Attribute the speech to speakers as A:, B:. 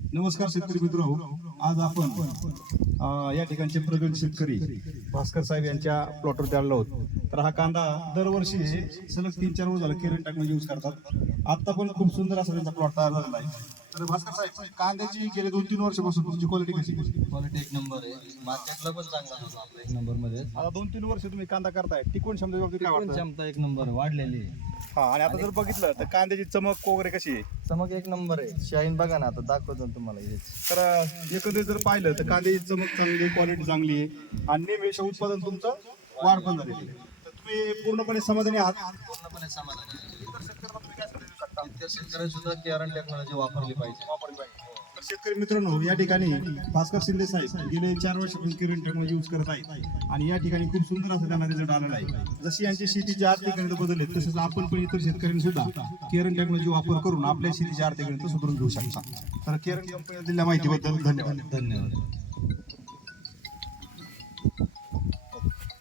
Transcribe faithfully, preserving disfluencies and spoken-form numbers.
A: नमस्कार शेतकरी मित्र, आज आपण अ, या ठिकाणचे प्रगत शेतकरी भास्कर साहेब यांच्या प्लॉटवर आलो आहोत. तर हा कांदा दरवर्षी सलग तीन चार वर्ष झालं केरन टाकमध्ये यूज करतात. आता पण खूप सुंदर असा त्यांचा प्लॉट तयार झालेला आहे. तर भास्कर साहेब, कांद्याची गेले दोन तीन वर्षापासून तुमची क्वालिटी कशी
B: क्वालिटी एक नंबर आहे. मार्केटला पण चांगला होता आपला एक नंबर मध्ये.
A: आता दोन तीन वर्ष तुम्ही कांदा करताय, टिकवून क्षमते बाबतीत काय
B: टिकवून
A: वाटतं?
B: क्षमता एक नंबर वाढलेली आहे.
A: हा, आणि आता जर बघितलं तर कांद्याची चमक वगैरे कशी आहे?
B: चमक एक नंबर आहे. शाईन बघा ना, आता दाखवतो ना तुम्हाला हेच.
A: तर अ, एकंदरीत जर पाहिलं तर कांद्याची चमक चांगली, क्वालिटी चांगली आहे आणि निमेष उत्पादन तुमचं वाढ पण झालेली आहे. तर तुम्ही पूर्णपणे समाधानी आहात?
B: पूर्णपणे समाधान आहे. इतर शेतकऱ्यांनी सुद्धा केरन टेक्नॉलॉजी वापरली पाहिजे.
A: वापरली पाहिजे. तर शेतकरी मित्रांनो, या ठिकाणी भास्कर शिंदे साहेब गेले चार वर्षापासून किरण टेक्नॉलॉजी यूज करत आहेत आणि या ठिकाणी खूप सुंदर असं त्यांना रिझल्ट आलेला आहे. जशी यांची शेतीची आर्थिक गणित बदलले, तसेच आपण पण इतर शेतकऱ्यांनी सुद्धा किरण टेक्नॉलॉजी वापर करून आपल्या शेतीची आर्थिक गणित सुधारून घेऊ शकता. तर किरण कंपनी दिलेल्या माहितीबद्दल धन्यवाद.
B: धन्यवाद.